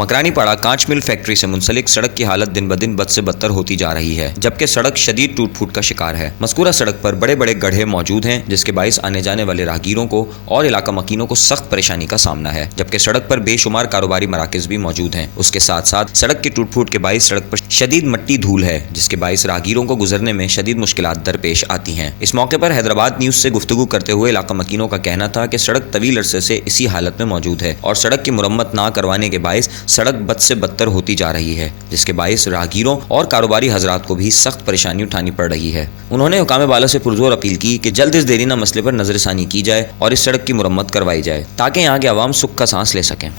मकरानी पाड़ा कांच मिल फैक्ट्री से मुंसलिक सड़क की हालत दिन ब दिन बद से बदतर होती जा रही है, जबकि सड़क शदीद टूट फूट का शिकार है। मज़कूरा सड़क पर बड़े बड़े गड्ढे मौजूद हैं, जिसके बाइस आने जाने वाले राहगीरों को और इलाका मकीनों को सख्त परेशानी का सामना है। जबकि सड़क पर बेशुमार कारोबारी मराकज़ भी मौजूद हैं। उसके साथ साथ सड़क के टूट फूट के बाइस सड़क पर शदीद मट्टी धूल है, जिसके बाइस राहगीरों को गुजरने में शदीद मुश्किलात दरपेश आती हैं। इस मौके पर हैदराबाद न्यूज़ से गुफ्तगू करते हुए इलाका मकीनों का कहना था कि सड़क तवील अरसे से इसी हालत में मौजूद है और सड़क की मुरम्मत ना करवाने के बाइस सड़क बद से बदतर होती जा रही है, जिसके बाइस राहगीरों और कारोबारी हजरात को भी सख्त परेशानी उठानी पड़ रही है। उन्होंने हुकाम बाला से पुरजोर अपील की कि जल्द इस देरीना मसले पर नजरसानी की जाए और इस सड़क की मुरम्मत करवाई जाए ताकि यहाँ के अवाम सुख का सांस ले सकें।